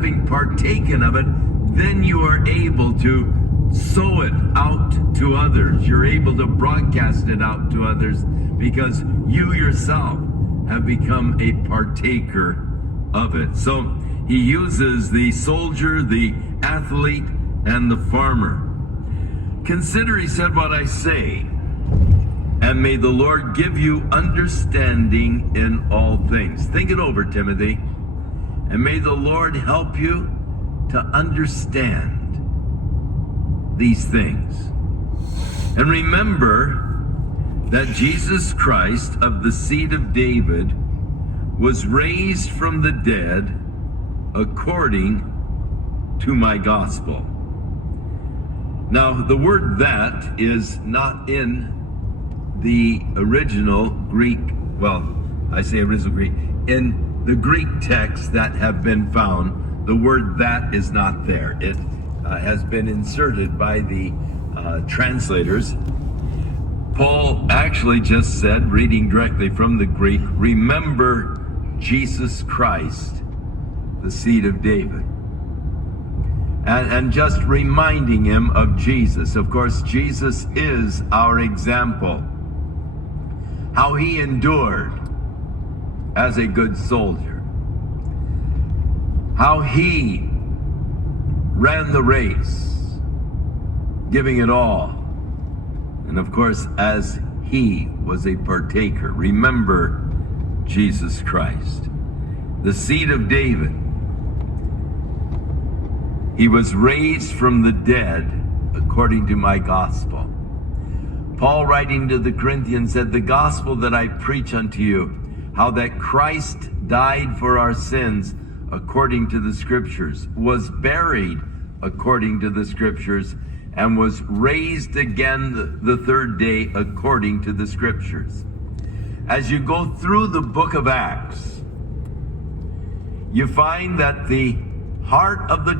having partaken of it, then you are able to sow it out to others. You're able to broadcast it out to others because you yourself have become a partaker of it. So he uses the soldier, the athlete, and the farmer. Consider, he said, what I say, and may the Lord give you understanding in all things. Think it over, Timothy. And may the Lord help you to understand these things. And remember that Jesus Christ of the seed of David was raised from the dead according to my gospel. Now, the word "that" is not in the original Greek, well, I say original Greek, in the Greek texts that have been found, the word "that" is not there. It has been inserted by the translators. Paul actually just said, reading directly from the Greek, remember Jesus Christ, the seed of David. And just reminding him of Jesus. Of course, Jesus is our example. How he endured as a good soldier. How he ran the race, giving it all. And of course, as he was a partaker. Remember Jesus Christ, the seed of David. He was raised from the dead according to my gospel. Paul, writing to the Corinthians, said, the gospel that I preach unto you, how that Christ died for our sins according to the scriptures, was buried according to the scriptures, and was raised again the third day according to the scriptures. As you go through the book of Acts, you find that the heart of the